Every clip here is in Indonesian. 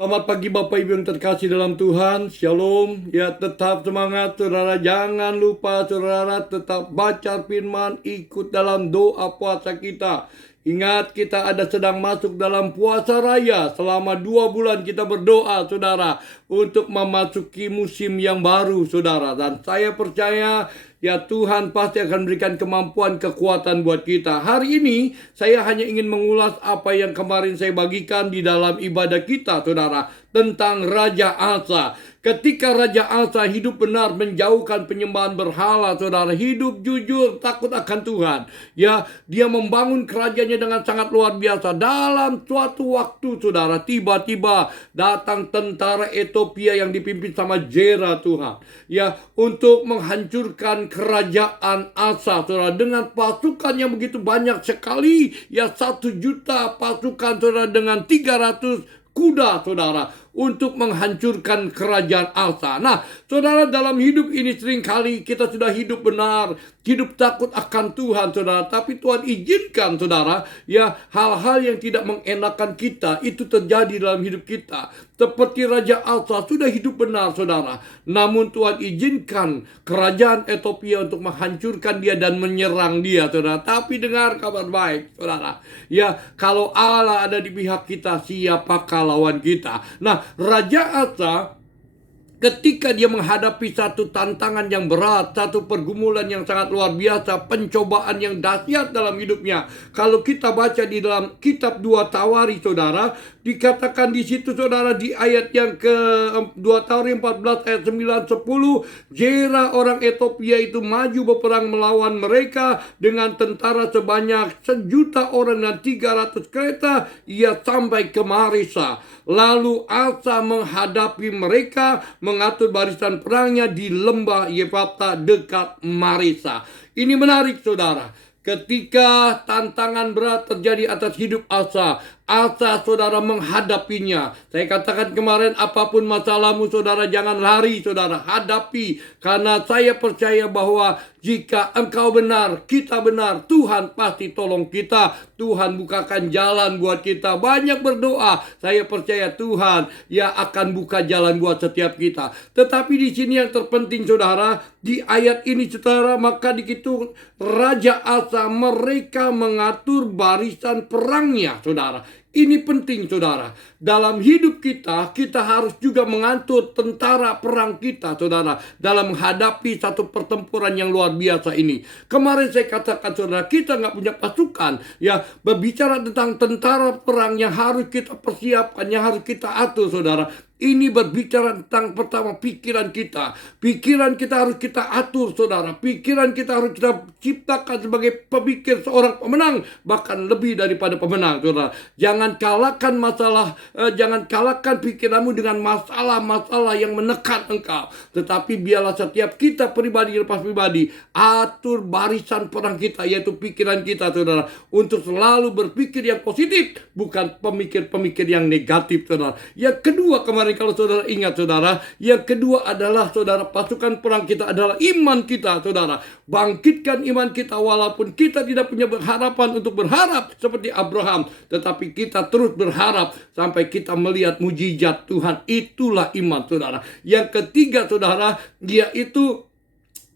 Selamat pagi Bapak Ibu yang terkasih dalam Tuhan. Shalom. Ya, tetap semangat saudara. Jangan lupa saudara tetap baca firman, ikut dalam doa puasa kita. Ingat, kita ada sedang masuk dalam puasa raya. Selama 2 bulan kita berdoa saudara, untuk memasuki musim yang baru saudara. Dan saya percaya ya Tuhan pasti akan berikan kemampuan, kekuatan buat kita. Hari ini saya hanya ingin mengulas apa yang kemarin saya bagikan di dalam ibadah kita saudara, tentang Raja Asa. Ketika Raja Asa hidup benar, menjauhkan penyembahan berhala saudara, hidup jujur, takut akan Tuhan. Ya, dia membangun kerajaannya dengan sangat luar biasa. Dalam suatu waktu saudara, tiba-tiba datang tentara Ethiopia yang dipimpin sama Jera Tuhan. Ya, untuk menghancurkan kerajaan Asa saudara, dengan pasukan yang begitu banyak sekali. Ya, 1 juta pasukan saudara, dengan 300 kuda saudara, untuk menghancurkan kerajaan Asa. Nah saudara, dalam hidup ini seringkali kita sudah hidup benar, hidup takut akan Tuhan saudara, tapi Tuhan izinkan saudara, ya hal-hal yang tidak mengenakan kita itu terjadi dalam hidup kita. Seperti Raja Asa sudah hidup benar saudara, namun Tuhan izinkan kerajaan Ethiopia untuk menghancurkan dia dan menyerang dia saudara. Tapi dengar kabar baik saudara, ya kalau Allah ada di pihak kita, siapakah lawan kita? Nah, Raja Asa ketika dia menghadapi satu tantangan yang berat, satu pergumulan yang sangat luar biasa, pencobaan yang dahsyat dalam hidupnya. Kalau kita baca di dalam kitab 2 Tawari saudara, dikatakan di situ saudara, di ayat yang ke 2 Tawari 14 ayat 9 10, Jera orang Ethiopia itu maju berperang melawan mereka dengan tentara sebanyak 1 juta orang dan 300 kereta. Ia sampai ke Marisa. Lalu Asa menghadapi mereka, mengatur barisan perangnya di lembah Yefata dekat Marisa. Ini menarik saudara. Ketika tantangan berat terjadi atas hidup Asa, saudara menghadapinya. Saya katakan kemarin, apapun masalahmu saudara, jangan lari saudara, hadapi. Karena saya percaya bahwa jika engkau benar, kita benar, Tuhan pasti tolong kita. Tuhan bukakan jalan buat kita. Banyak berdoa, saya percaya Tuhan ya akan buka jalan buat setiap kita. Tetapi di sini yang terpenting saudara, di ayat ini saudara, maka dikitu Raja Asa mereka mengatur barisan perangnya saudara. Ini penting saudara. Dalam hidup kita, kita harus juga mengatur tentara perang kita saudara, dalam menghadapi satu pertempuran yang luar biasa ini. Kemarin saya katakan saudara, kita nggak punya pasukan. Ya, berbicara tentang tentara perang yang harus kita persiapkan, yang harus kita atur saudara. Ini berbicara tentang pertama pikiran kita. Pikiran kita harus kita atur saudara. Pikiran kita harus kita ciptakan sebagai pemikir seorang pemenang, bahkan lebih daripada pemenang saudara. Jangan kalahkan masalah, jangan kalahkan pikiranmu dengan masalah-masalah yang menekan engkau. Tetapi biarlah setiap kita pribadi lepas pribadi atur barisan perang kita, yaitu pikiran kita saudara, untuk selalu berpikir yang positif, bukan pemikir-pemikir yang negatif saudara. Yang kedua, kemarin kalau saudara ingat saudara, yang kedua adalah saudara, pasukan perang kita adalah iman kita saudara. Bangkitkan iman kita walaupun kita tidak punya harapan untuk berharap seperti Abraham, tetapi kita terus berharap sampai kita melihat mujizat Tuhan. Itulah iman saudara. Yang ketiga saudara, yaitu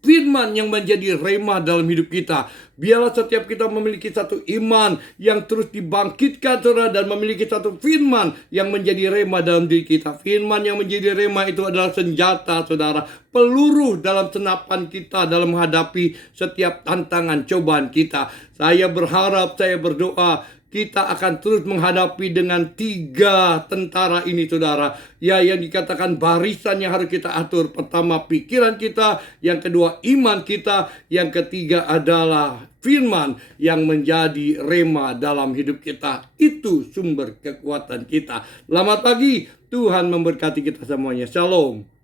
firman yang menjadi rema dalam hidup kita. Biarlah setiap kita memiliki satu iman yang terus dibangkitkan saudara, dan memiliki satu firman yang menjadi rema dalam diri kita. Firman yang menjadi rema itu adalah senjata saudara, peluru dalam senapan kita dalam menghadapi setiap tantangan cobaan kita. Saya berharap, saya berdoa, kita akan terus menghadapi dengan 3 tentara ini saudara. Ya, yang dikatakan barisan yang harus kita atur. Pertama pikiran kita, yang kedua iman kita, yang ketiga adalah firman yang menjadi rema dalam hidup kita. Itu sumber kekuatan kita. Selamat pagi, Tuhan memberkati kita semuanya. Shalom.